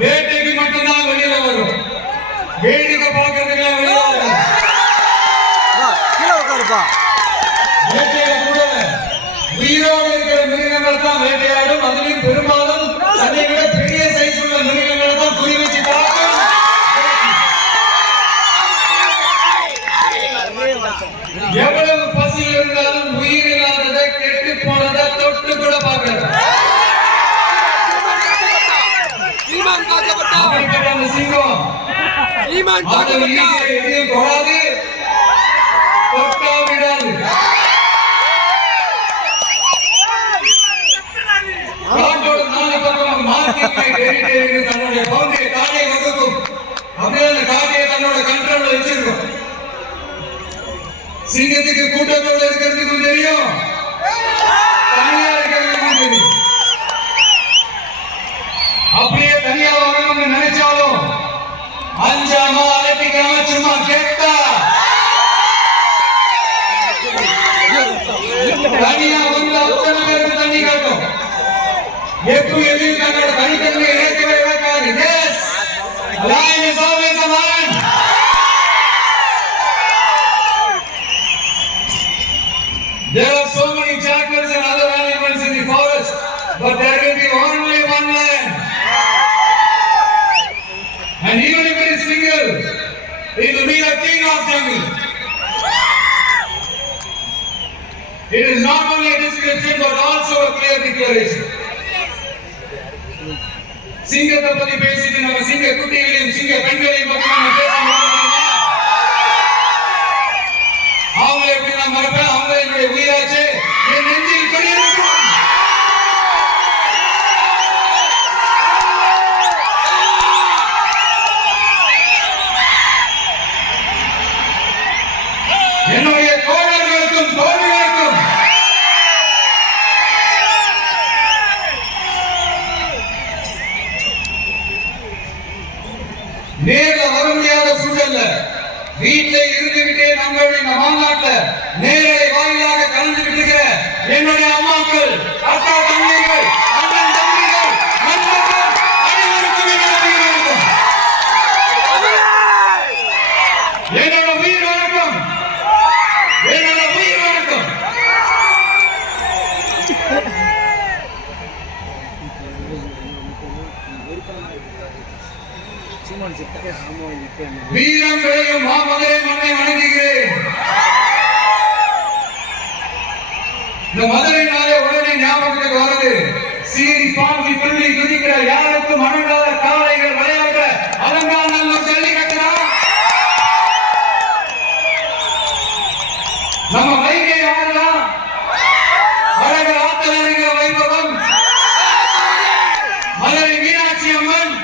வேட்டைக்கு மட்டும்தான் வெளியில வரும், வேடிக்கை பார்க்கறதுக்கெல்லாம் வெளியில வரும். வேட்டையில கூட உயிரோடு இருக்கிற மிருகங்கள் தான் வேட்டையாடும். அதுலயும் பெரும்பாலும் அதை விட பெரிய சைஸ் உள்ள மிருகங்களை தான் குறி வச்சு பார்க்கும். எவ்வளவு பசி இருந்தாலும் உயிர் இல்லாததை கெட்டு போனதை தொட்டு கூட பார்க்கிறது. சிங்கம் எதையும் தொடாது, தொட்டா விடாது. காட்டோட நாலு பக்கம் தன்னுடைய பகுதியை காடை வகுக்கும். அப்படியே அந்த காடையை தன்னோட கண்ட்ரோல்ல வச்சிருக்கும். சிங்கத்துக்கு கூட்டத்தோட இருக்கிறதுக்கும் தெரியும், தனியா இருக்கிறதுக்கும் தெரியும். அப்படியே தனியா வரணும்னு நினைச்சாலும் அஞ்சாம அலட்டிக்காம சும்மா கேட்டா தனியா வந்து அத்தனை பேருக்கு தண்ணி காட்டும். எப்ப எதையும் தன்னோட தனித்தன்மை இழக்கவே இழக்காது. Yes, lion is always a lion. There are so many jackals and other animals in the forest, but there will be only one lion. And even if it is single, it will be the king of jungle. It is not only a description but also a clear declaration. சிங்கத்தை பத்தி பேசிட்டு நம்ம சிங்க குட்டிகளையும் சிங்க பெண்களையும் பத்தி நம்ம பேசணும். அவங்களை எப்படி நான் மறப்பேன்? அவங்க என்னுடைய உயிராச்சு, என் நெஞ்சில் குடியிருக்கும். என்னுடைய தோழர்களுக்கும் தோழிகளுக்கும் நேர்ல வர முடியாத சூழல்ல வீட்டில இருந்துகிட்டே நம்மளுடைய மாநாட்டுல நேரடி வாயிலாக கலந்துகிட்டு இருக்கிற என்னுடைய அம்மாக்கள், அக்கா தங்கைகள், அண்ணன் தம்பிகள், நண்பர்கள் அனைவருக்கும் என்னோட உயிர் வணக்கம், என்னோட உயிர் வணக்கம். வீரம் விளையும் மாமதுரை மண்ணை வணங்குகிறேன். இந்த மதுரை நாளே உடனே ஞாபகத்துக்கு வருது. சீரி பாம்பி துள்ளி குதிக்கிற யாருக்கும் அடங்காத காளைகள் விளையாட அலங்காநல்லூர் ஜல்லிக்கட்டுனா நம்ம வைகை ஆடலாம். அழகர் ஆத்தல் அறிகிற வைபவம் மதுரை மீனாட்சி அம்மன்.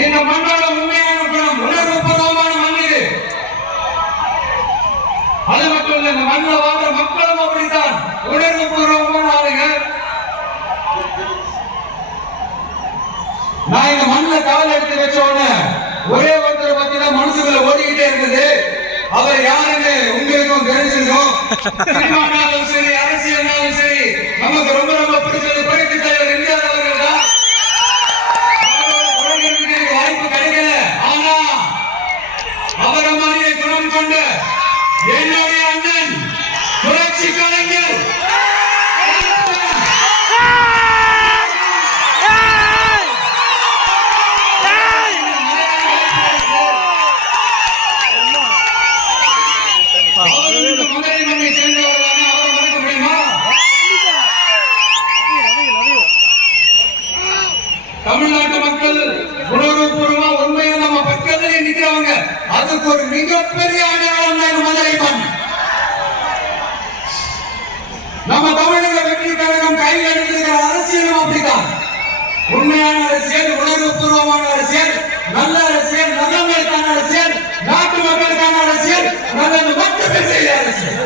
இந்த மண்ணோட உண்மையான குணம் உணர்வுபூர்வமான மண் இது. அது மட்டும் இல்ல, இந்த மண்ணில் வாழ்ற மக்களும் அப்படித்தான் உணர்வுபூர்வமான ஆளுங்க. நான் இந்த மண்ணில் கால் எடுத்து வச்ச உடனே ஒரே ஒருத்தரை பத்தி தான் மனசுக்குள்ள ஓடிக்கிட்டே இருந்தது. அவர் யாருன்னு உங்களுக்கும் தெரிஞ்சிருக்கும். சினிமானாலும் சரி, அரசியல்னாலும் சரி, நமக்கு ரொம்ப ரொம்ப பிடிச்சது புரட்சி தலைவர் எம்ஜிஆர் அவர்கள் தான். வாய்ப்பு கிடைக்கல, ஆனா அவரை மாதிரியே குணம் கொண்ட என்னுடைய அண்ணன் புரட்சி கலைஞர் மதுரை மண்ணை சேர்ந்தவர்கள். அவரை மறக்க முடியுமா? தமிழ்நாட்டு மக்கள் உணர்வுபூர்வமா உண்மையா நம்ம பக்கத்திலே நிக்கிறவங்க. அதுக்கு ஒரு மிகப்பெரிய அடையாளம் தான் மதுரை மண். நம்ம தமிழக வெற்றி கழகம் கையில் எடுத்திருக்கிற அரசியலும் அப்படித்தான். உண்மையான அரசியல், உணர்வுபூர்வமான அரசியல், நல்ல அரசியல், நல்லவர்களுக்கான அரசியல், நாட்டு மக்களுக்கான அரசியல், நல்லது மட்டுமே செய்த அரசியல்.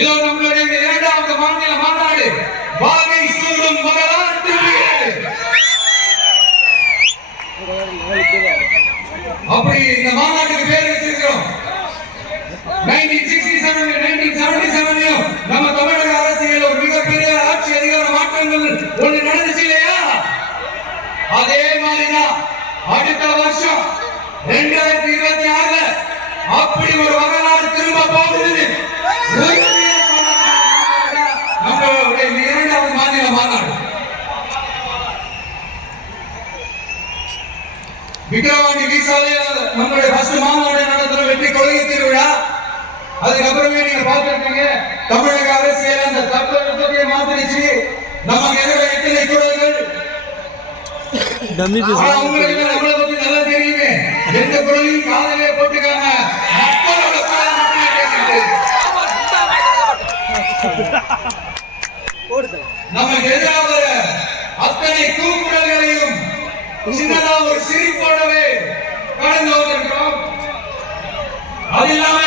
இதோ நம்மளுடைய இரண்டாவது மாநில மாநாடு வாகை சூடும் வரலாற்று. அப்படி இந்த மாநாட்டுக்கு பேர் வச்சிருக்கிறோம். 1967 நம்ம தமிழக அரசியல் ஒண்ணு நடந்துச்சு இல்லையா? அதே மாதிரிதான் அடுத்த வருஷம் 2026 அப்படி ஒரு வரலாறு திரும்ப போகுது. நம்மளுடைய இரண்டாவது மாநில மாநாடு விக்கிரவாண்டி வீசாலையில் நம்மளுடைய ஃபர்ஸ்ட் மாநாடு நடத்துற வெற்றி கொள்கை திருவிழா. அதுக்கப்புறமே நீங்க பார்த்துருக்கீங்க தமிழக அரசியல் அந்த தத்துவத்தை மாத்திருச்சு. நமக்கு எதிர எத்தனை குரல்கள் உங்களுக்கு நம்மளை பத்தி நல்லா தெரியுமே. எந்த குரலையும் காதலே போட்டுக்காம மக்களோட குரல் மட்டுமே கேட்டுட்டு நமக்கு எதிராக அத்தனை கூக்குரல்களையும் சின்னதா ஒரு சிரிப்போடவே கடந்து வந்திருக்கிறோம். அது இல்லாம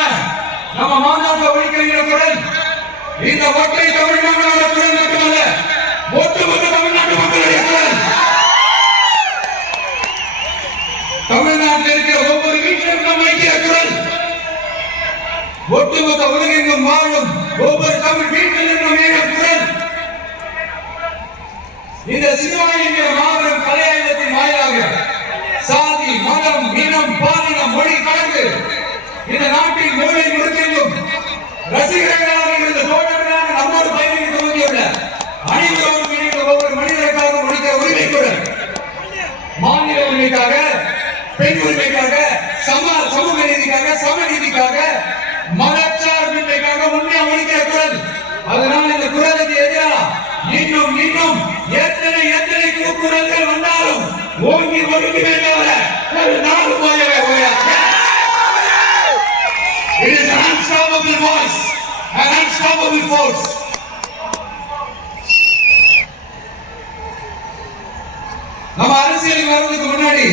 நம்ம மாநாட்டை ஒழிக்கிற குரல் இந்த ஒற்றை தமிழ்நாட்டோட குரல் மட்டுமல்ல, ஒட்டுமொத்த தமிழ்நாட்டு மக்களுடைய குரல். தமிழ்நாட்டில் இருக்கிற ஒவ்வொரு வீட்டிலும் நம்ம வைக்கிற குரல், ஒட்டுமொத்த உலகெங்கும் வாழும் ஒவ்வொரு தமிழ் வீட்டிலும் நம்ம குரல். இந்த சினிமா என்கிற மாபெரும் கலையாயுதத்தின் வாயிலாக சாதி, மதம், இனம், பாலினம், மொழி கடந்து இந்த நாட்டின் மூளை முழுக்கெங்கும் ரசிகர்களாக இருந்த தோழர்களாக நம்மோடு பயணிக்க துவங்கியுள்ள அனைவரோடும் இணைந்த ஒவ்வொரு மனிதர்களுக்காக முடிக்கிற உரிமை குரல். மாநில உரிமைக்காக, பெண் உரிமைக்காக, சமூக நீதிக்காக, சமநீதிக்காக, மதச்சார்பின்மைக்காக உண்மையா முடிக்கிற குரல். அதனால் இந்த குரலுக்கு எதிராக இன்னும் இன்னும் எத்தனை கூக்குரல்கள் வந்தாலும் ஓங்கி ஒடுக்குமே தவிர ஒரு நாள் போயவே போயாது. It is an unstoppable voice, an unstoppable force. நம்ம அரசியலுக்கு வர்றதுக்கு முன்னாடி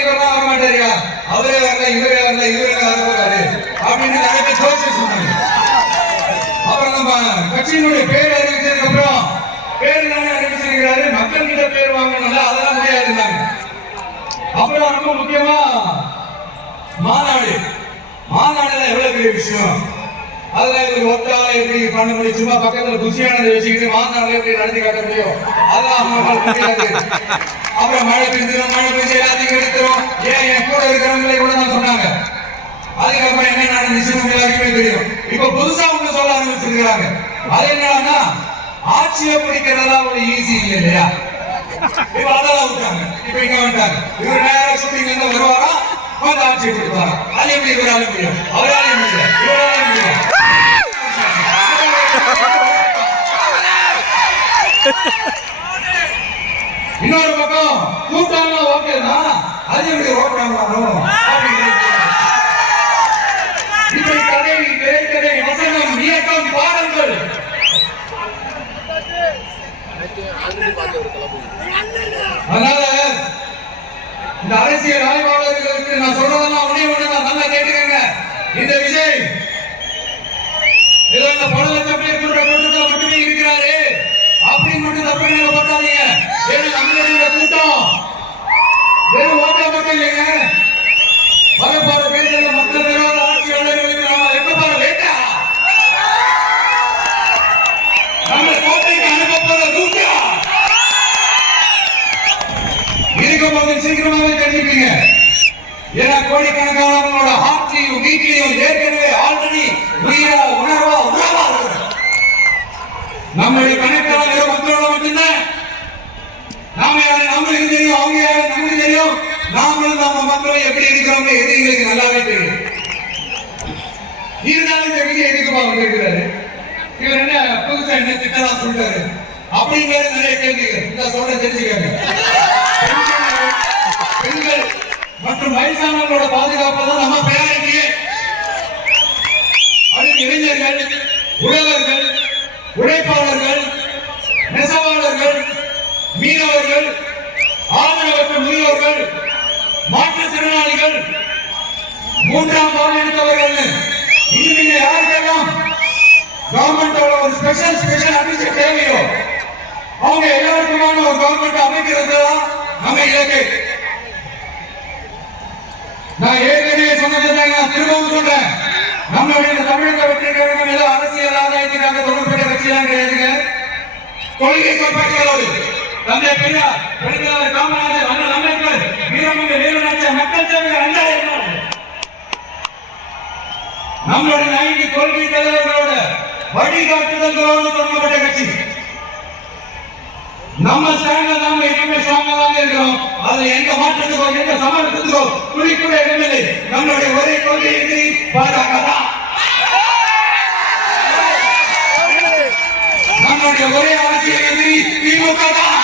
இவரெல்லாம் வர மாட்டாரியா, அவரே வரல, இவரே வரல, இவரே வரக்கூடாது அப்படின்னு நிறைய பேர் ஜோசியம் சொன்னாங்க. அப்புறம் நம்ம கட்சியினுடைய பேர் அறிவிச்சதுக்கு அப்புறம் பேர் தானே அறிவிச்சிருக்கிறாரு, மக்கள் கிட்ட பேர் வாங்கணும்ல, அதெல்லாம் முடியாதுன்னாங்க. அப்புறம் ரொம்ப முக்கியமா மாநாடுல எவ்வளவு பெரிய விஷயம். அதுல இவர் ஒத்தால எப்படி பண்ண முடியும், சும்மா பக்கத்துல குஷியானதை வச்சுக்கிட்டு மாநாடுல எப்படி நடத்தி காட்ட முடியும், அதெல்லாம் முடியாது. அப்புறம் மழை பெஞ்சு எல்லாத்தையும் எடுத்துரும், என் கூட இருக்கிறவங்களே கூட தான் சொன்னாங்க. அதுக்கப்புறம் என்ன நடந்துச்சு எல்லாருக்குமே தெரியும். இப்ப புதுசா ஒண்ணு சொல்ல ஆரம்பிச்சிருக்கிறாங்க. அது என்னன்னா ஆட்சியை பிடிக்கிறதா ஒரு ஈஸி இல்லையா, இப்ப அதெல்லாம் விட்டாங்க. இப்ப இங்க வந்துட்டாங்க, இவர் நேரம் ஷூட்டிங்ல இருந்து வருவாரா, வந்து ஆட்சியை பிடிப்பாரா. அது எப்படி இவரால முடியும், அவரால முடியல, இவரால முடியல. இன்னொரு பக்கம் கூட்டாங்க ஓகேனா, அது எப்படி ஓட்டாங்க வரும். இப்படி கதை திரைக்கதை வசனம் இயக்கம் பாடல்கள் அதனால இந்த அரசியல் ஆய்வாளர்களுக்கு நான் சொல்றதெல்லாம் ஒண்ணு நல்லா கேட்டுக்கங்க. இந்த விஜய் இந்த பல லட்சம் பேர் கூட்டத்தில் மட்டுமே இருக்கிறாரு அப்படின்னு மட்டும் தப்பு நீங்க பார்த்தாதீங்க. ஏன்னா நம்மளுடைய கூட்டம் வெறும் ஓட்டா மட்டும் இல்லைங்க, வரப்பாடு பேரில் மக்கள் விரோத ஆட்சியாளர்களுக்கு நாம எப்ப வேட்டா நம்ம கோட்டைக்கு அனுப்பப்போற ரூட்டா இருக்க சீக்கிரமாவே தெரிஞ்சுப்பீங்க. ஏன்னா கோடிக்கணக்கானவங்களோட ஹார்ட்லையும் வீட்லையும் ஏற்கனவே ஆல்ரெடி உணர்வா நம்மளுடைய கணக்கான மக்களோட மட்டும்தான். நாம யாரு நம்மளுக்கு தெரியும், அவங்க யாரு நமக்கு தெரியும். நாமளும் நம்ம மக்களும் எப்படி இருக்கிறோம் எது எங்களுக்கு நல்லாவே தெரியும். இருந்தாலும் இந்த விஜய் எதுக்குமா வந்திருக்கிறாரு, இவர் என்ன புதுசா என்ன திட்டம் சொல்றாரு அப்படிங்கிற நிறைய கேள்விகள் இந்த சொல்ற தெரிஞ்சுக்காங்க. பெண்கள் மற்றும் வயசானவர்களோட பாதுகாப்பு தான் நம்ம பிரயாரிட்டியே. அடுத்து இளைஞர்கள், உழவர்கள், உழைப்பாளர்கள், நெசவாளர்கள், மீனவர்கள், ஆதரவற்ற முதியோர்கள், மாற்றுத்திறனாளிகள், மூன்றாம் பாலினத்தவர்கள், இன்னும் நீங்க யாருக்கெல்லாம் கவர்மெண்டோட ஒரு ஸ்பெஷல் அட்மிஷன் தேவையோ அவங்க எல்லாருக்குமான ஒரு கவர்மெண்ட் அமைக்கிறது தான் நம்ம இலக்கு. நான் ஏற்கனவே சொன்னதுதான் நான் திரும்பவும் சொல்றேன். நம்மளுடைய தமிழக வெற்றி கழகம் ஏதோ அரசியல் ஆதாயத்துக்காக தொடர்புடைய கட்சியெல்லாம் கிடையாதுங்க. கொள்கை கோட்பாடுகளோடு தந்தை பெரியார், பெருந்தலைவர் காமராஜர், அண்ணல் அம்பேத்கர், வீரமங்க வேலுநாச்சியார், மக்கள் சேவகர் அண்ணா நம்மளுடைய 5 கொள்கை தலைவர்களோட வழிகாட்டுதல்களோடு தொடங்கப்பட்ட கட்சி. நம்ம ஸ்டாண்ட்ல நாம எப்பவுமே ஸ்ட்ராங்கா தான் இருக்கிறோம். அதுல எந்த மாற்றத்துக்கோ எந்த சமரசத்துக்கோ துளி கூட இடமில்லை. நம்மளுடைய ஒரே கொள்கை எதிரி பாஜக தான். நம்மளுடைய ஒரே அரசியல் எதிரி திமுக தான்.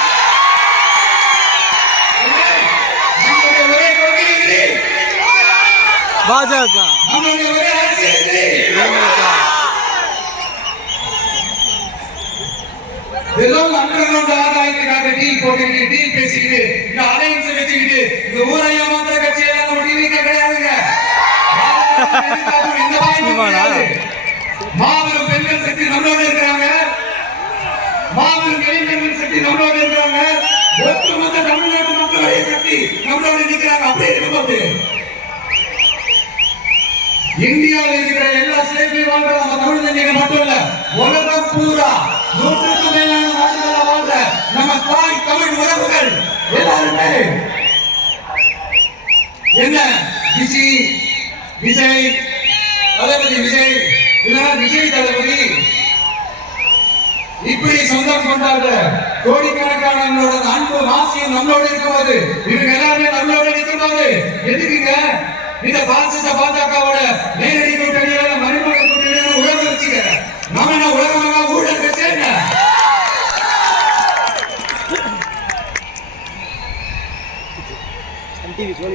நம்மளுடைய ஒரே கொள்கை எதிரி பாஜக. நம்மளுடைய ஒரே அரசியல் எதிரி ஏதோ அண்டர்கிரவுண்ட் ஆதாயத்துக்காக டீல் போட்டுக்கிட்டு டீல் பேசிக்கிட்டு இந்த அலையன்ஸ் வச்சுக்கிட்டு இந்த ஊரை ஏமாத்துற கட்சியெல்லாம் நம்ம டிவிக்கு கிடையாதுங்க. மாபெரும் பெண்கள் சக்தி நம்மளோட இருக்கிறாங்க. மாபெரும் இளைஞர்கள் சக்தி நம்மளோட இருக்கிறாங்க. ஒட்டுமொத்த தமிழ்நாட்டு மக்களுடைய சக்தி நம்மளோட இருக்கிறாங்க. அப்படி இருக்கும்போது இந்தியாவில் இருக்கிற எல்லா ஸ்டேட்லையும் வாழ்ற நம்ம தமிழ் ஜனங்கள் மட்டும் இல்ல, உலகம் பூரா 100க்கும் மேலான நாடுகள வாழ்ற நம்ம தாய் தமிழ் உறவுகள் எல்லாருமே என்ன விஜய் தளபதி விஜய் இல்லைன்னா விஜய் தளபதி இப்படி சொந்தம் கொண்டாடுற கோடிக்கணக்கான நம்மளோட அன்பு வாசியம் நம்மளோட இருக்கும்போது இவங்க எல்லாருமே நம்மளோட இருக்கும்போது எதுக்குங்க இந்த பாசிச பாஜகவோட நேரடி கூட்டணியில மறைமுக கூட்டணியில உலக வச்சுக்க நாம என்ன உலகமாக ஊழல் வச்சேன்.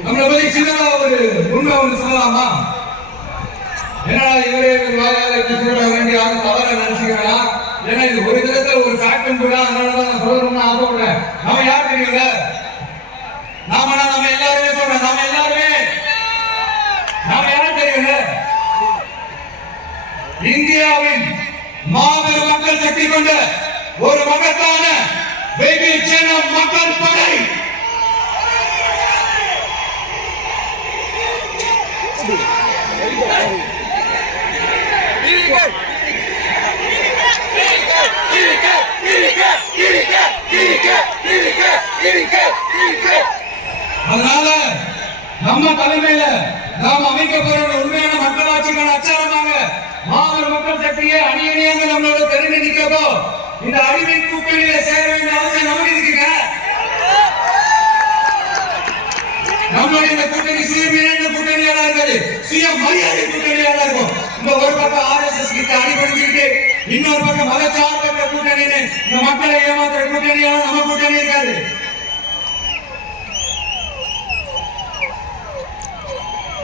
நம்மளை பத்தி சின்னதா ஒரு உண்மை ஒன்று சொல்லலாமா? என்னடா இவரே வாயால சொல்ல வேண்டிய யாரும் தவற நினைச்சுக்கிறா? ஏன்னா இது ஒரு விதத்துல ஒரு ஃபேக்டும் கூட, அதனாலதான் நான் சொல்லணும்னு ஆசைப்படுறேன். நாம யார் தெரியுங்க? நம்ம எல்லாருமே சொல்றேன், நாம யாரும் தெரியுங்க? இந்தியாவின் மாபெரும் மக்கள் சக்தி கொண்ட ஒரு மகத்தான வெகுஜன மக்கள் படை. அதனால நம்ம தலைமையில நாம் அமைக்க போற உண்மையான மக்களாட்சிக்கான அச்சாரமாக மாபெரும் மக்கள் சக்தியை அணியணியாக நம்மளோட தெரிந்து நிற்கிறதோ இந்த அடிமை கூட்டணியில சேர வேண்டிய அவசியம் நமக்கு இருக்குங்க. நம்மளுடைய இந்த கூட்டணி சீர்மிழந்த கூட்டணியாளா இருக்காது, சுய மரியாதை கூட்டணியாளா இருக்கும். இந்த ஒரு பக்கம் RSS கிட்ட அடிபடுத்திக்கிட்டு இன்னொரு பக்கம் மதச்சார்பற்ற கூட்டணின்னு இந்த மக்களை ஏமாத்துற கூட்டணியால நம்ம கூட்டணி இருக்காது.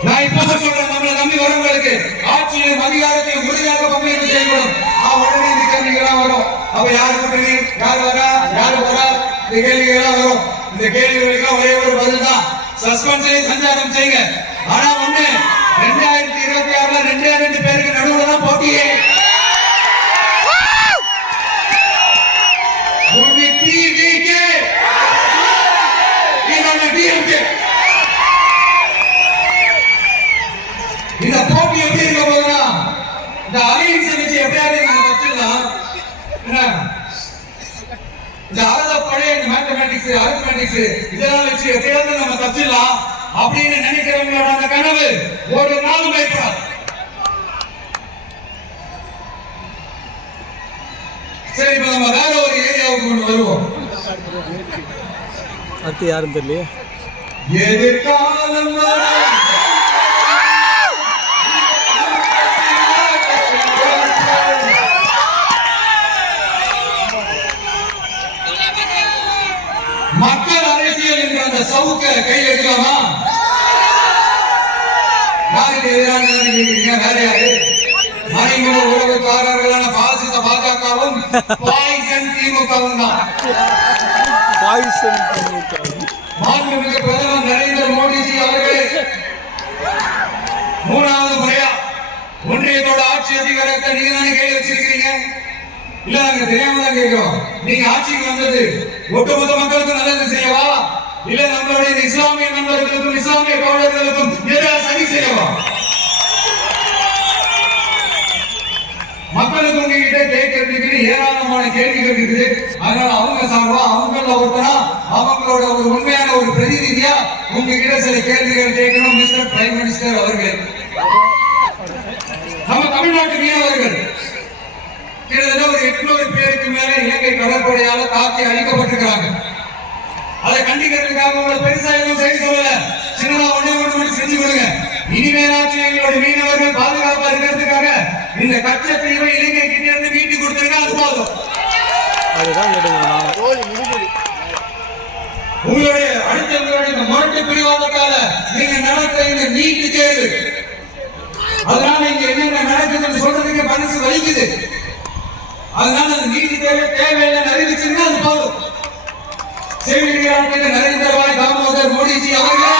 நான் இப்ப சொல்றேன், நம்மளை நம்பி வரவங்களுக்கு ஆட்சியிலும் அதிகாரத்தையும் உறுதியாக பங்களிப்பு செய்யப்படும். உடனே இந்த கேள்விகள்லாம் வரும். அவ யாரு கூட்டணி, யார் வரா, யாரு வரா, இந்த கேள்விகள்லாம் வரும். இந்த கேள்விகளுக்கு ஒரே ஒரு பதில் தான், சஸ்பென்ஸை சஞ்சாரம் செய்யுங்க. ஆனா ஒண்ணு, 2026ல 2 பேருக்கு நடுவுல தான் போட்டியே. ஒன்னு TDK, இன்னொன்னு DMK. இந்த போட்டி எப்படி இருக்க போதுன்னா, இந்த அலையன்ஸ் வச்சு எப்படியாவது நம்ம வச்சிடலாம். இந்த பழைய மேத்தமேட்டிக்ஸ், அரித்மெட்டிக்ஸ் இதெல்லாம் வச்சு எப்படியாவது நம்ம தப்பிடலாம் அப்படின்னு நினைக்கிறவங்களோட அந்த கனவு ஒரு நாளும் ஏற்படாது. சரி, இப்ப நம்ம வேற ஒரு ஏரியாவுக்கு கொண்டு வருவோம். அடுத்து யாரும் தெரியலையே. எதிர்காலம் மக்கள் அரசியல் என்ற அந்த சவுக்க கையில் எடுக்கலாமா? யாருக்கு எதிரான கேட்கிறீங்க? வேற யாரு? மறைமுக உறவுக்காரர்களான பாசிச பாஜகவும் பாய்சன் திமுகவும் தான். மாண்புமிகு பிரதமர் நரேந்திர மோடிஜி அவர்கள் 3வது முறையா ஒன்றியத்தோட ஆட்சி அதிகாரத்தை நீங்க தானே கையில் வச்சிருக்கீங்க. இல்ல, நாங்க தெரியாம தான் கேட்கிறோம். நீங்க ஆட்சிக்கு வந்தது ஒட்டுமொத்த மக்களுக்கு நல்லது செய்யவா, இல்ல நம்மளுடைய இஸ்லாமிய நண்பர்களுக்கும் இஸ்லாமிய தோழர்களுக்கும் எதிராக சதி செய்யவா? மக்களுக்கு உங்ககிட்ட கேட்கறதுக்கு ஏராளமான ஏராளமான கேள்விகள் இருக்குது. அதனால அவங்க சார்பா அவங்கள ஒருத்தரா அவங்களோட ஒரு உண்மையான ஒரு பிரதிநிதியா உங்ககிட்ட சில கேள்விகள் கேட்கணும். மிஸ்டர் பிரைம் மினிஸ்டர் அவர்களே, நம்ம தமிழ்நாட்டு மீனவர்கள் கிட்டத்தட்ட ஒரு 800 பேருக்கு மேல இலங்கை கடற்படையால தாக்கி அழிக்கப்பட்டிருக்காங்க. அதை கண்டிக்கிறதுக்காக உங்களை பெருசா எதுவும் செய்ய சொல்லல, சின்னதா ஒண்ணே ஒண்ணு மட்டும் செஞ்சு கொடுங்க. இனிமேலாச்சும் எங்களுடைய மீனவர்கள் பாதுகாப்பா இருக்கிறதுக்காக இந்த கச்சத்தீவை இலங்கை கிட்ட இருந்து மீட்டு கொடுத்துருங்க, அது போதும். உங்களுடைய அடுத்தவங்களுடைய இந்த முரட்டு பிரிவாதத்தால நீங்க நடக்கிற இந்த நீட்டு தேர்வு, அதனால இங்க என்னென்ன நடக்குதுன்னு சொல்றதுக்கு மனசு வலிக்குது. அதனால அந்த நீட்டு தேர்வு தேவையில்லை அறிவிச்சிருங்க, அது போதும். நரேந்திர பாய் தாமோதர் மோடிஜி அவர்களே,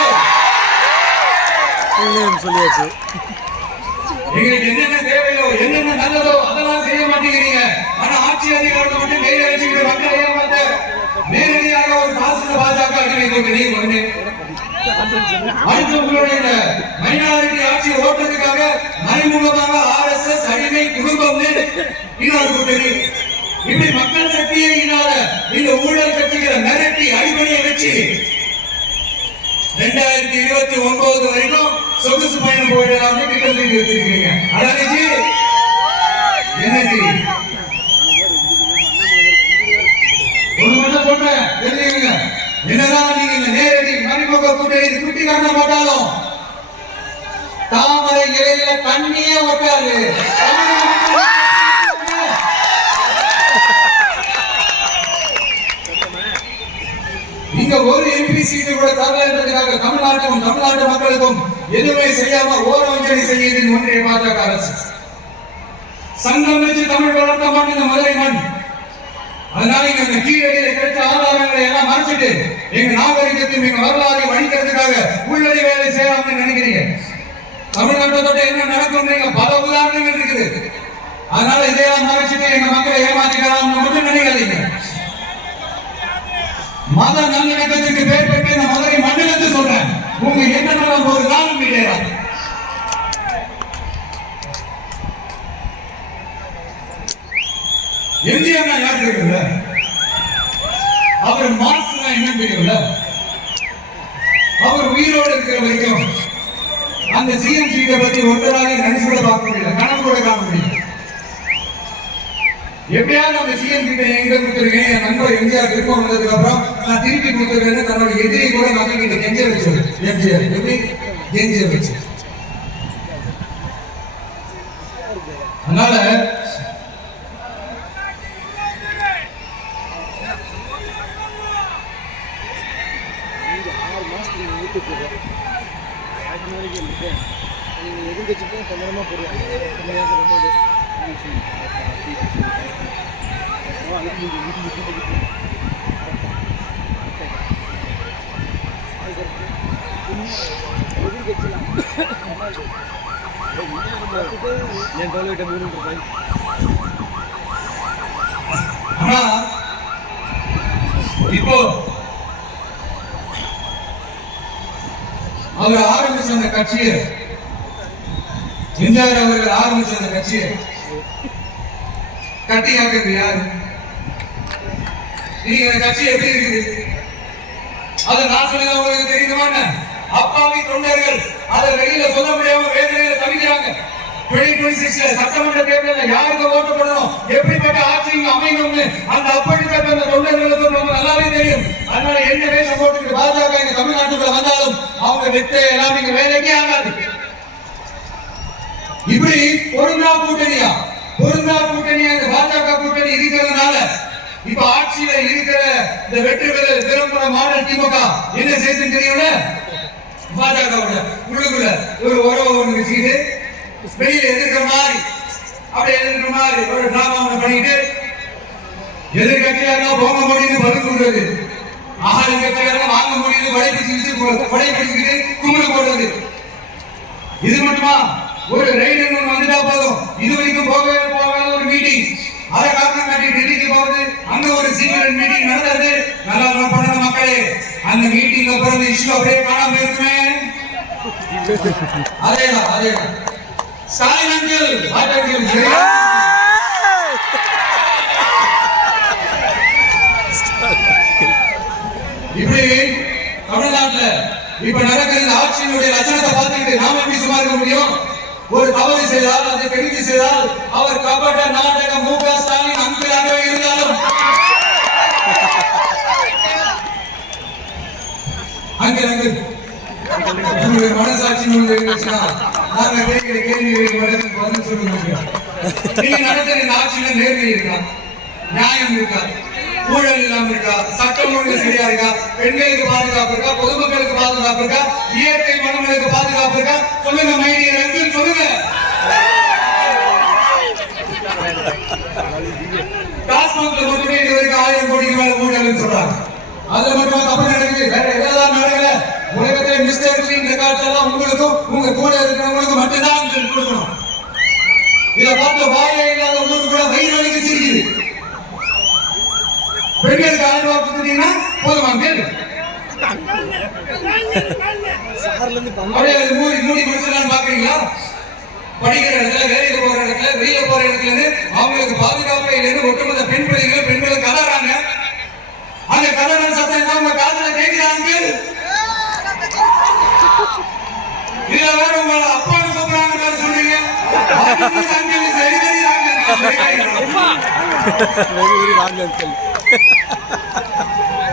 சொல்லியாச்சு. எங்களுக்கு என்னென்ன தேவையோ என்னென்ன நல்லதோ அதெல்லாம் செய்ய மாட்டேங்கிறீங்க. ஆனா ஆட்சி அதிகாரத்தை மட்டும் கையில் வச்சுக்கிட்டு மக்களை ஏமாத்த நேரடியாக ஒரு சாசன பாஜக அடிமை அடுத்து உங்களுடைய மைனாரிட்டி ஆட்சியை ஓட்டுறதுக்காக மறைமுகமாக RSS அடிமை குடும்பம் இன்னொரு கூட்டணி. இப்படி மக்கள் சக்தியை இல்லாத இந்த ஊழல் கட்சிகளை மிரட்டி அடிப்படையை வச்சு 2029 வரைக்கும் சொகுசு பயணம் போயிடலாம்னு திட்டம் தீட்டி வச்சிருக்கீங்க. அதானஜி என்னஜி ஒண்ணு மட்டும் சொல்றேன் தெரிஞ்சுக்கங்க, என்னதான் நீங்க இந்த நேரடி மறைமுக கூட்டணி குட்டி காரண மாட்டாலும் தாமரை இலையில தண்ணியே ஒட்டாது. இங்க ஒரு MP சீட்டு கூட தரலன்றதுக்காக தமிழ்நாட்டுக்கும் தமிழ்நாட்டு மக்களுக்கும் எதுவுமே செய்யாம ஓரவஞ்சனை செய்யுது ஒன்றிய பாஜக அரசு. சங்கம் வச்சு தமிழ் வளர்த்த மண் இந்த மதுரை மண். அதனால இங்க இந்த கீழடியில கிடைச்ச ஆதாரங்களை எல்லாம் மறைச்சிட்டு எங்க நாகரிகத்தையும் எங்க வரலாறையும் அழிக்கிறதுக்காக உள்ளடி வேலை செய்யலாம்னு நினைக்கிறீங்க. தமிழ்நாட்டை தொட்ட என்ன நடக்கும் பல உதாரணங்கள் இருக்குது. அதனால இதையெல்லாம் மறைச்சிட்டு எங்க மக்களை ஏமாத்திக்கலாம்னு மட்டும் நினைக்காதீங்க. மத நல்லிணக்கத்திற்கு பேர் பெற்ற இந்த மதுரை மண்ணிலிருந்து சொல்றேன், உங்க எண்ணம் ஒரு காலம் கிடையாது. எம்ஜிஆர் யார் தெரியும்ல, அவர் மாசுனா என்ன தெரியும்ல, அவர் உயிரோடு இருக்கிற வரைக்கும் அந்த சிஎம் சீட்டை பத்தி ஒருத்தராக நினைச்சு கூட பார்க்க முடியல, கனவு கூட காண முடியல. எப்படியாவது அந்த சிஎம் கிட்ட எங்க கொடுத்துருக்கேன், என் நண்பர் எம்ஜிஆர் திருப்பம் வந்ததுக்கு அப்புறம் நான் திருப்பி கொடுத்துருக்கேன்னு தன்னோட எதிரி கூட மக்கள் கிட்ட கெஞ்ச வச்சது. எம்ஜிஆர் எப்படி கெஞ்ச வச்சு. அதனால எதிர்கட்சிக்கும் கொஞ்சமா புரியாது. இப்போ அவர் ஆரம்பிச்ச அந்த கட்சியை, எம்ஜிஆர் அவர்கள் ஆரம்பிச்ச அந்த கட்சியை கட்டி காக்கிறது யாரு? நீங்க அந்த கட்சி எப்படி இருக்குது அதை நான் சொல்லி உங்களுக்கு தெரியுமா? அப்பாவி தொண்டர்கள் அதை வெளியில சொல்ல முடியாம வேதனையில தவிக்கிறாங்க. 2026 சட்டமன்ற தேர்தலில் யாருக்கு ஓட்டு போடணும், எப்படிப்பட்ட ஆட்சி அமையணும்னு அந்த அப்படிப்பட்ட அந்த தொண்டர்களுக்கு நம்ம நல்லாவே தெரியும். அதனால என்ன வேஷம் போட்டு பாஜக எங்க தமிழ்நாட்டுக்குள்ள வந்தாலும் அவங்க வெற்றி எல்லாம் நீங்க வேலைக்கே ஆகாது. இப்படி பொருந்தா கூட்டணியா இந்த பாஜக கூட்டணி இருக்கிறதுனால இப்ப ஆட்சியில இருக்கிற இந்த வெற்றி பெற திறம்பட மாடல் திமுக என்ன செய்து தெரியும்ல, பாஜகவோட உள்ளுக்குள்ள ஒரு உறவு ஒண்ணு வச்சுக்கிட்டு வெளியில எதிர்க்கிற மாதிரி அப்படி எதிர்க்கிற மாதிரி ஒரு டிராமா ஒண்ணு பண்ணிட்டு எதிர்கட்சியாக போக முடியுது பதில் கொடுக்குறது, ஆளுங்கட்சியாக வாங்க முடியுது வடைபிடிச்சுக்கிட்டு கும்பிடு போடுறது. இது மட்டுமா? ஒரு ரைடு வந்துட்டா போதும், இது வரைக்கும் போகாத ஒரு மீட்டிங் அதை காரணம் காட்டி டெல்லிக்கு போகுது, அங்க ஒரு சீக்கிரம் மீட்டிங் நடந்தது. நல்லா பண்ண மக்களே, அந்த மீட்டிங் அப்புறம் இஷ்யூ அப்படியே காணாம இருக்குமே. அதேதான் ஸ்டாலின் அங்கிள் இப்படி தமிழ்நாட்டுல இப்ப நடக்கிற ஆட்சியினுடைய லட்சணத்தை பார்த்துக்கிட்டு நாம எப்படி சும்மா இருக்க முடியும்? ஒரு தவறு செய்தால் அதை தெரிந்து செய்தால் அவர் கபட நாடக மு.க. ஸ்டாலின் அன்பிலாக இருந்தாலும் உங்களுடைய மனசாட்சி இருந்துச்சுன்னா நாங்க கேட்கிற கேள்விகளுக்கு பதில் சொல்லுங்க. நீங்க நடக்கிற இந்த ஆட்சியில நேர்மை இருக்கா? நியாயம் இருக்கா? ஊழல் இல்லாம இருக்கா? சட்டம் ஒழுங்கு சரியா இருக்கா? பெண்களுக்கு பாதுகாப்பு இருக்கா? பொதுமக்களுக்கு பாதுகாப்பு இருக்கா? இயற்கை வளங்களுக்கு பாதுகாப்பு இருக்கா? சொல்லுங்க மைடியர் அங்கிள், சொல்லுங்க. டாஸ்மாக்ல மட்டுமே இதுவரைக்கும் 1000 கோடிக்கு மேல ஊழல் சொல்றாங்க. அதுல மட்டும் தப்பு நடக்குது, வேற ஏதாவது நடக்கல. உலகத்திலே மிஸ்டர் கிளீன் ரெக்கார்ட்ஸ் எல்லாம் உங்களுக்கும் உங்க கூட இருக்கிறவங்களுக்கு மட்டும்தான் கொடுக்கணும். இதை பார்த்து வாயை இல்லாத உங்களுக்கு கூட வயிறு வலிக்கு சிரிக்குது. பெண்களுக்கு 1000 ரூபாய் கொடுத்தீங்கன்னா போதுமாங்க. மூடி முடிச்சலான்னு பாக்குறீங்களா? படிக்கிற இடத்துல, வேலைக்கு போற இடத்துல, வெளியில போற இடத்துல இருந்து அவங்களுக்கு பாதுகாப்பு இல்லைன்னு ஒட்டுமொத்த பெண் பிள்ளைகள் பெண்களை கலறாங்க. அந்த கலர் சத்தம் அவங்க காதுல கேட்கிறாங்க. இதுல வேற உங்களை அப்பான்னு கூப்பிடுறாங்க சொல்றீங்க.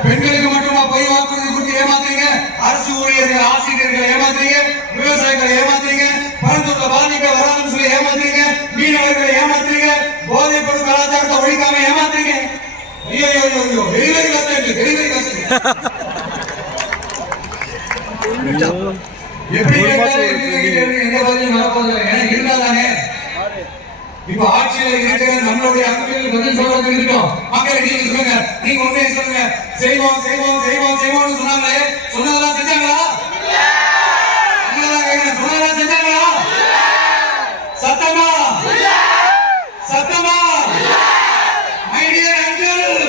பெண்களுக்கு மட்டுமா பொய் வாக்குறுதி கொடுத்து ஏமாத்துறீங்க? அரசு ஊழியர்கள், ஆசிரியர்களை ஏமாத்துறீங்க, விவசாயிகளை ஏமாத்துறீங்க, பரந்தூர்ல பாதிக்க வராதுன்னு சொல்லி ஏமாத்துறீங்க, மீனவர்களை ஏமாத்துறீங்க, போதைப் பொருள் கலாச்சாரத்தை ஒழிக்காம ஏமாத்துறீங்க. ஐயோ ஐயோ ஐயோ, வெரி கஷ்டம், வெரி கஷ்டம். எப்படி எந்த பதிலும் நடப்பதில்லை. ஏன்னா இருந்தாதானே இப்ப ஆட்சியில இருக்கிற நம்மளுடைய அக்கறையில் பதில் சொல்றது இருக்கோம். மக்களை நீங்க சொல்லுங்க, நீங்க உண்மையை சொல்லுங்க. செய்வோம் செய்வோம் செய்வோம் செய்வோம்னு சொன்னாங்களே, சொன்னதெல்லாம் செஞ்சாங்களா? சொன்னதெல்லாம் செஞ்சாங்களா? சத்தமா சத்தமா மைடியர் அங்கிள்,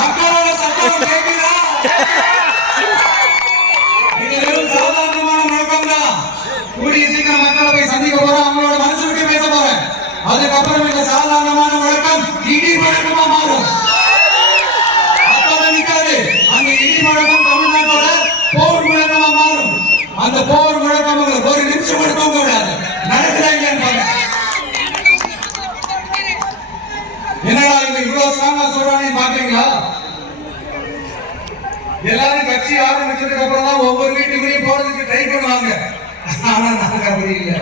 மக்களோட சத்தம் கேட்கிறா? சாதாரணமான முழக்கம் தான். கூடிய சீக்கிரம் மக்களை போய் சந்திக்க போறேன், அவங்களோட மனசு விட்டு பேச போறேன். அதுக்கப்புறம் இந்த சாதாரணமான முழக்கம் இடி முழக்கமா மாறும். அப்போது நிக்காது. அந்த இடி முழக்கம் தமிழ்நாட்டோட போர் முழக்கமா மாறும். அந்த போர் முழக்கம் ஒரு நிமிஷம் கூட தூங்க விடாது. நடக்குறாங்க. என்னடா இவங்க இவ்வளவு ஸ்ட்ராங்கா சொல்றான்னு பாக்குறீங்களா? எல்லாரும் கட்சி ஆரம்பிச்சதுக்கு அப்புறம் தான் ஒவ்வொரு வீட்டுக்குள்ளேயும் போறதுக்கு ட்ரை பண்ணுவாங்க. ஆனா நாங்க அப்படி இல்லை.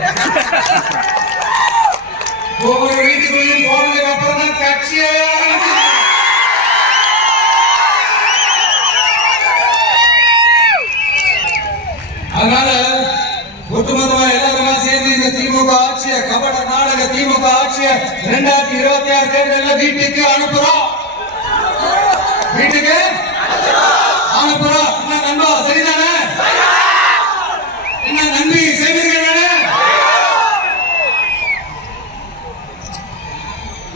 ஒவ்வொரு வீட்டுக்குள்ளேயும் போனதுக்கு அப்புறம் தான் கட்சியே. அதனால ஒட்டுமொத்தமா எல்லாருமா சேர்ந்து இந்த திமுக ஆட்சியை, கபட நாடக திமுக ஆட்சியை 2026 தேர்தலில் வீட்டுக்கு அனுப்புறோம். வீட்டுக்கு அனுப்புறோம். என்ன நண்பா, சரிதானே? என்ன நன்றி செய்வீர்கள்?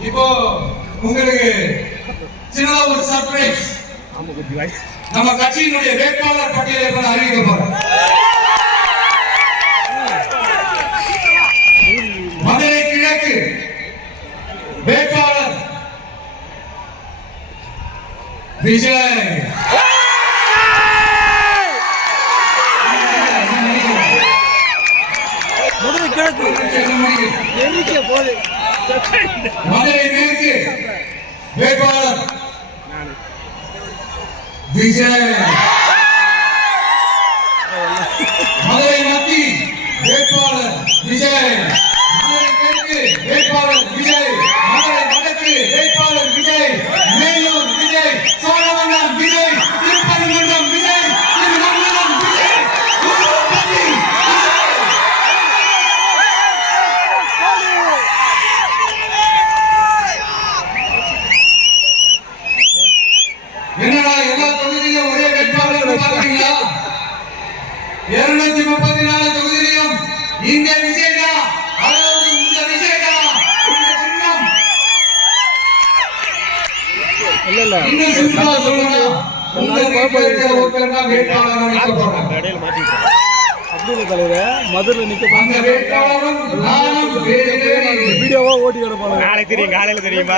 இப்போ உங்களுக்கு சின்னதா ஒரு சர்ப்ரைஸ். நம்ம கட்சியினுடைய வேட்பாளர் பட்டியலை இப்ப அறிவிக்க போறோம். மதுரை கிழக்கு வேட்பாளர் விஜய். மதுரை மேற்கு வேட்பாளர் விஜய். மதுரை மத்தி வேட்பாளர் விஜய். மதுரை தெற்கு வேட்பாளர் விஜய். மதுரை வடக்கு வேட்பாளர் விஜய். மேலூர் விஜய். சோழவந்தான் விஜய். திருப்பரங்குன்றம் விஜய். திருமங்கலம் விஜய். என்னடா எல்லா தொகுதியிலும் ஒரே வேட்பாளர் பாக்குறீங்களா? 234 தொகுதியிலும் இந்த விஜய் தான். அதாவது இந்த விஜய் தான். இந்த சின்னம் இல்ல இன்னும் சிம்பிளா சொல்லணும். உங்க வீட்டுல இருக்கிற ஒருத்தர் தான் வேட்பாளர் நிக்க போறாங்க. மதுரை வீடியோவா ஓட்டி கிடப்பாங்க. நாளைக்கு தெரியும், காலையில தெரியும்.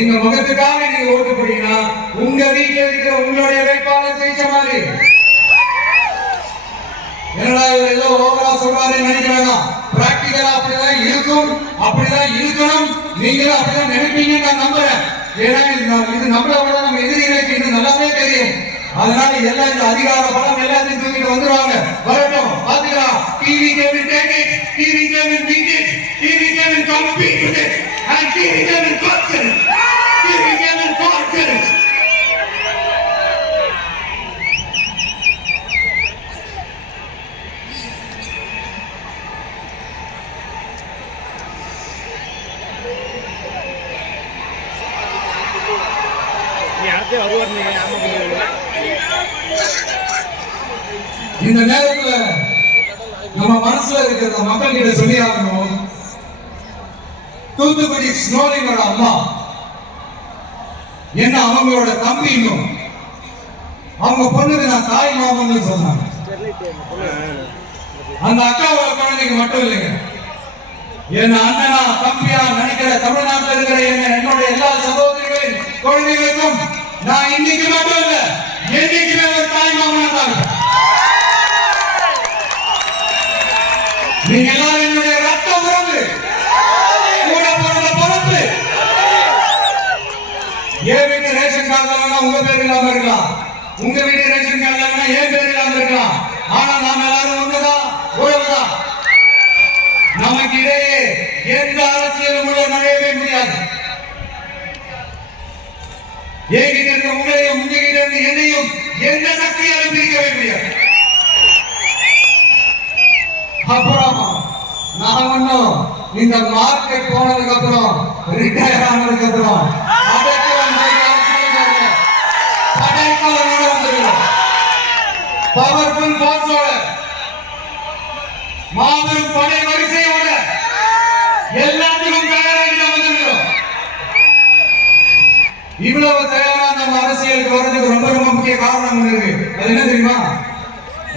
இந்த முகத்துக்காக நீங்க ஓட்டு போட்டீங்கன்னா உங்க வீட்டில் இருக்கிற உங்களுடைய வேட்பாளர் ஜெயிச்ச மாதிரி. என்னடா ஏதோ ஓவரா சொல்றாரு நினைக்க வேண்டாம். பிராக்டிகலா அப்படிதான் இருக்கும், அப்படிதான் இருக்கணும். நீங்களும் அப்படிதான் நினைப்பீங்கன்னு நான் நம்புறேன். ஏன்னா இது நம்மளை விட நம்ம எதிரிகளுக்கு இன்னும் நல்லாவே தெரியும். அதனால எல்லாம் இந்த அதிகார பலம் எல்லாத்தையும் தூக்கிட்டு வந்துருவாங்க. வரட்டும், பாத்துக்கலாம். TVK will take it, TVK will beat it, TVK will compete with it, and TVK will conquer it, TVK will conquer it. இந்த நேரத்துல நம்ம மனசுல இருக்கிற மக்கள் கிட்ட சொல்லி ஆகணும். தூத்துக்குடி ஸ்னோலினோட அம்மா என்ன அவங்களோட தம்பி, இன்னும் அவங்க பொண்ணுக்கு நான் தாய் மாமன்னு சொன்னாங்க. அந்த அக்காவோட குழந்தைக்கு மட்டும் இல்லைங்க, என்ன அண்ணனா தம்பியா நினைக்கிற தமிழ்நாட்டில் இருக்கிற என்னோட எல்லா சகோதரிகளின் குழந்தைகளுக்கும் நான் இன்னைக்கு மட்டும் இல்ல, என்னைக்குமே ஒரு தாய் மாமனா தான். நீங்க எல்லாரும் என்னுடைய ரத்த உறவு, கூட பிறந்த பொறுப்பு. என் வீட்டு ரேஷன் கார்டுல உங்க பேர் இல்லாம இருக்கலாம், உங்க வீட்டு ரேஷன் கார்டுல என் பேர் இல்லாம இருக்கலாம். ஆனா நாம எல்லாரும் ஒண்ணுதான், உறவுதான். நமக்கு இடையே எந்த அரசியலும் உள்ள நுழையவே முடியாது. என்கிட்ட இருக்க உங்களையும் உங்ககிட்ட இருந்து என்னையும் எந்த சக்தியாலும் பிரிக்கவே முடியாது. அப்புறம் நான் ஒன்னும் இந்த மார்க்கெட் போனதுக்கு அப்புறம் ரிட்டையர் ஆனதுக்கு அப்புறம் பவர்ஃபுல் போர்ஸோட மாபெரும் படை வரிசையோட எல்லாத்துக்கும் தயாராக வந்திருக்கிறோம். இவ்வளவு தயாரா நம்ம அரசியலுக்கு வர்றதுக்கு ரொம்ப ரொம்ப முக்கிய காரணம் இருக்கு. அது என்ன தெரியுமா?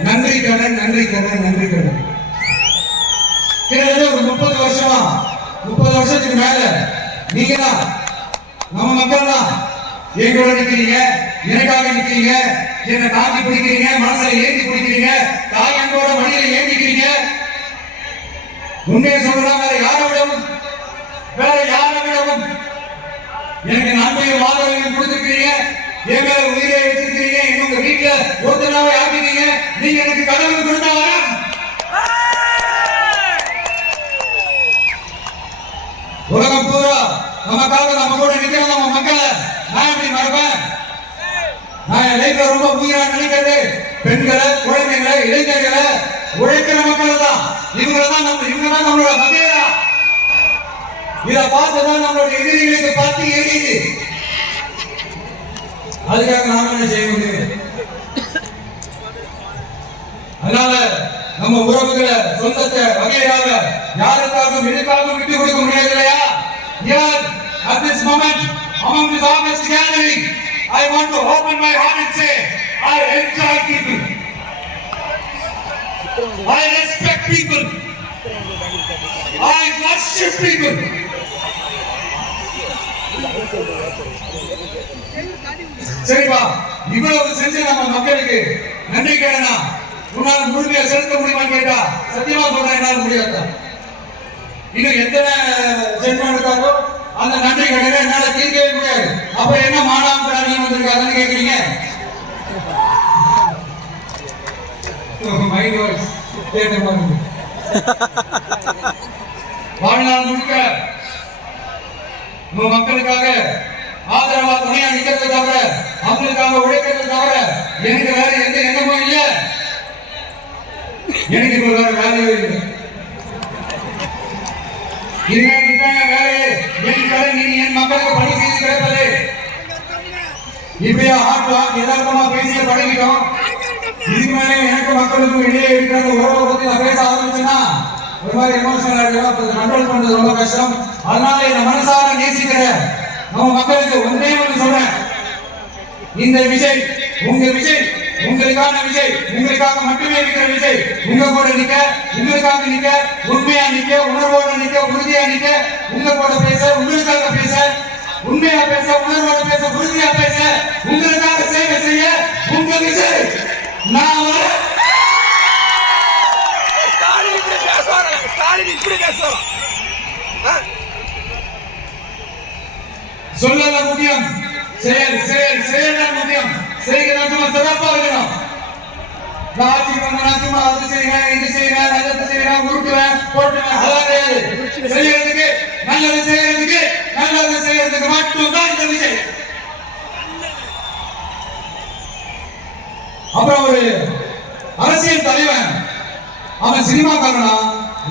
நன்றி கடன், நன்றி கடன், நன்றி கடன். கிட்டத்தட்ட ஒரு 30 வருஷத்துக்கு மேல நீங்க தான், நம்ம மக்கள் தான் எங்களோட நிக்கிறீங்க, எனக்காக நிக்கிறீங்க, என்னை தாக்கி பிடிக்கிறீங்க, மனசுல ஏந்தி பிடிக்கிறீங்க, தாய் அன்போட மடியில ஏந்திக்கிறீங்க. உண்மையை சொல்றா வேற யாரை விடவும் எனக்கு நன்மையும் ஆதரவையும் கொடுத்திருக்கிறீங்க, என் மேல உயிரை வச்சிருக்கிறீங்க, உங்க வீட்டுல ஒருத்தனாவே ஆக்கிட்டீங்க. நீங்க எனக்கு கடவுள் கொடுத்தா வரம். உலகம் பூரா நமக்காக நம்ம கூட நிக்கிற நம்ம மக்களை நான் எப்படி மறப்பேன்? நான் என் லைஃப்ல ரொம்ப உயிரா நினைக்கிறது பெண்களை, குழந்தைகளை, இளைஞர்களை, உழைக்கிற மக்கள் தான். இவங்க தான் நம்மளோட மகையா. இதை பார்த்துதான் நம்மளோட எதிரிகளுக்கு பார்த்து எரியுது. அதுக்காக நாம என்ன செய்ய முடியும்? அதனால நம்ம உறவுகளை, சொந்தத்தை வகையாக யாருக்காகவும் எதுக்காகவும் விட்டு கொடுக்க முடியாது இல்லையா? Here at this moment among this august gathering, I want to open my heart and say I enjoy people, I respect people, I worship people. சரிப்பா, இவ்வளவு செஞ்சு நம்ம மக்களுக்கு நன்றி கேட்டனா உன்னால முழுமையா செலுத்த முடியுமான்னு கேட்டா சத்தியமா சொல்றேன், என்னால முடியாது. இன்னும் எத்தனை ஜென்மம் எடுத்தாரோ அந்த நன்றி கடனை என்னால தீர்க்கவே முடியாது. அப்ப என்ன மானாம நீ வந்திருக்காங்கன்னு கேக்குறீங்க. வாழ்நாள் முழுக்க உங்க மக்களுக்காக ஆதரவா துணையா நிக்கிறது தவிர, அவங்களுக்காக உழைக்கிறது தவிர எனக்கு வேற எந்த எண்ணமும் இல்ல. எனக்கு இப்ப வேற வேலையே இல்லை. வேலையே என் கடன் நீ என் மக்களுக்கு பணி செய்து கிடைப்பது. இப்பயா ஹாட் யதார்த்தமா பேசிய பழகிட்டோம். இதுக்கு மேலே எனக்கு மக்களுக்கும் இடையே இருக்கிற உறவை பத்தி நான் பேச ஆரம்பிச்சேன்னா ஒரு மாதிரி எமோஷனல் ஆகிடும். கண்ட்ரோல் பண்றது ரொம்ப கஷ்டம். அதனால என்ன மனசார நேசிக்கிற நம்ம மக்களுக்கு ஒன்றே ஒன்று சொல்றேன், இந்த விஜய் உங்க விஜய் உங்களுக்கான விஜய், உங்களுக்காக மட்டுமே இருக்கிற விஜய். உங்க கூட நிக்க, உங்களுக்காக நிக்க, உண்மையா நிக்க, உணர்வோட நிக்க, உறுதியா நிக்க, உங்க கூட பேச, உங்களுக்காக பேச, உண்மையா பேச, உணர்வோட பேச, உறுதியா பேச, உங்களுக்காக சேவை செய்ய உங்க விஜய். நான் சொல்லல முக்கியம், செயல் செயல் செயல் தான் முக்கியம். செய்கிறோம் சும்மா சிறப்பா இருக்கணும். ஆட்சிக்கு வந்தா சும்மா அது செய்யறேன், இது செய்யறேன், நல்லது செய்யறேன், உருட்டுவேன், போட்டுவேன், அதான் கிடையாது. செய்யறதுக்கு நல்லது செய்யறதுக்கு நல்லது செய்யறதுக்கு மட்டும்தான் இந்த விஜய். அப்புறம் ஒரு அரசியல் தலைவன் அவன் சினிமாக்காரனா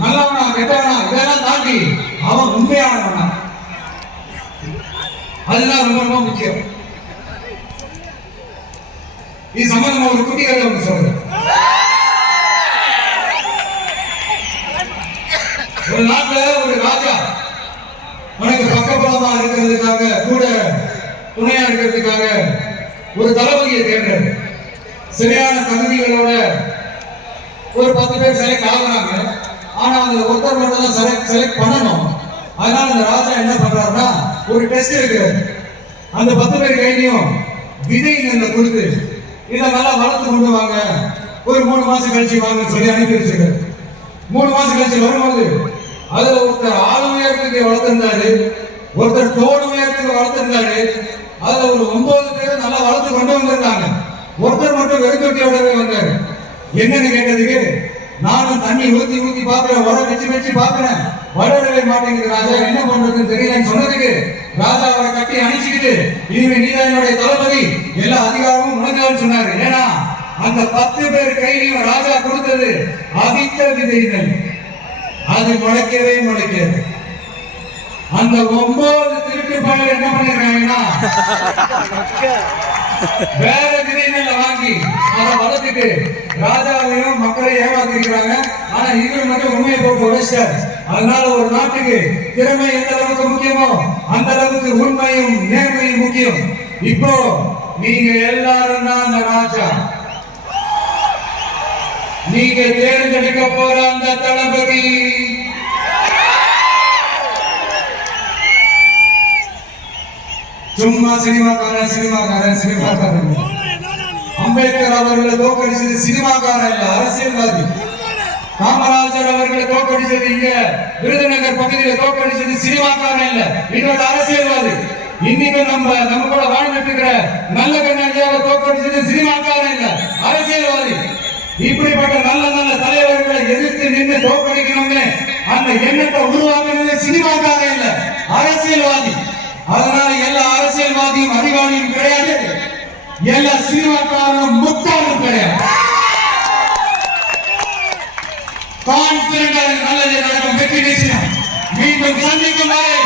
நல்லவனா கெட்டவனா இதெல்லாம் தாண்டி அவன் உண்மையானவனா, அதுதான் ரொம்ப ரொம்ப முக்கியம். இது சம்பந்தமா ஒரு குட்டி கதை ஒன்று சொல்றேன். ஒரு நாட்டுல ஒரு ராஜா உனக்கு பக்கபலமா இருக்கிறதுக்காக கூட துணையா இருக்கிறதுக்காக ஒரு தளபதியை தேர்ந்தாரு. சரியான தகுதிகளோட ஒரு 10 பேர் செலக்ட் ஆகுறாங்க. ஆனா அந்த ஒருத்தர் மட்டும் தான் செலக்ட் பண்ணணும். அதனால அந்த ராஜா என்ன பண்றாருன்னா ஒரு டெஸ்ட் இருக்கு. அந்த 10 பேர் கையிலையும் விதை நெல்லை கொடுத்து இதை நல்லா வளர்த்து கொண்டு வாங்க, ஒரு 3 மாசம் கழிச்சு வாங்க சொல்லி அனுப்பி வச்சிருக்காரு. 3 மாசம் கழிச்சு வரும்போது அதுல ஒருத்தர் ஆள் உயரத்துக்கு வளர்த்திருந்தாரு, ஒருத்தர் தோல் உயரத்துக்கு வளர்த்திருந்தாரு. அதுல ஒரு 9 பேர் நல்லா வளர்த்து கொண்டு வந்திருந்தாங்க. ஒருத்தர் மட்டும் வெறுக்கொட்டியோடவே வந்தாரு. என்னன்னு கேட்டதுக்கு நானும் தண்ணி ஊத்தி ஊத்தி பாக்குறேன், உரம் வச்சு பாக்குறேன், வளரவே மாட்டேங்குது ராஜா, என்ன பண்றதுன்னு தெரியலன்னு சொன்னதுக்கு ராஜா அவரை கட்டி அணிச்சுக்கிட்டு இனிமே நீதான் என்னுடைய தளபதி, எல்லா அதிகாரமும் உனக்குன்னு சொன்னாரு. ஏன்னா அந்த 10 பேர் கையிலையும் ராஜா கொடுத்தது அதிக விதைகள், அது முளைக்கவே முளைக்காது. அந்த 9 திருட்டு பயிர் என்ன பண்ணிருக்காங்கன்னா வேற விதைகளை வாங்கி அதை வளர்த்துட்டு ராஜாவையும் மக்களை ஏமாத்திருக்கிறாங்க. ஆனா இவர் மட்டும் உண்மையை போட்டு உடைச்சார். அதனால ஒரு நாட்டுக்கு திறமை எந்த அளவுக்கு முக்கியமோ அந்த அளவுக்கு உண்மையும் நேர்மையும் முக்கியம். இப்போ நீங்க எல்லாரும் தான் அந்த ராஜா. நீங்க தேர்ந்தெடுக்க போற அந்த தளபதி சும்மா சினிமாக்காரன். அம்பேத்கர் அவர்களை தோற்கடிச்சது சினிமாக்காரன் இல்ல, அரசியல்வாதி. காமராஜர் அவர்களை தோற்கடிச்சது இங்க விருதுநகர் பகுதியில் தோற்கடிச்சது சினிமாக்காரன் இல்ல, இன்னொரு அரசியல்வாதி. இன்னைக்கு நம்ம கூட வாழ்ந்துட்டு இருக்கிற நல்ல கண்ணாடியாவை தோற்கடிச்சது சினிமாக்காரன் இல்ல, அரசியல்வாதி. இப்படிப்பட்ட நல்ல நல்ல தலைவர்களை எதிர்த்து நின்று தோற்கடிக்கணும்னு அந்த எண்ணத்தை உருவாக்குனது சினிமாக்காரன் இல்ல, அரசியல்வாதி. அதனால எல்லா அரசியல்வாதியும் அறிவாளியும் கிடையாது, எல்லா சினிமாக்காரனும் முட்டாளும் கிடையாது. கான்பிடன்ட் நல்லது நடக்கும். வெற்றி நிச்சயம். மீண்டும் சந்திக்கும் வரை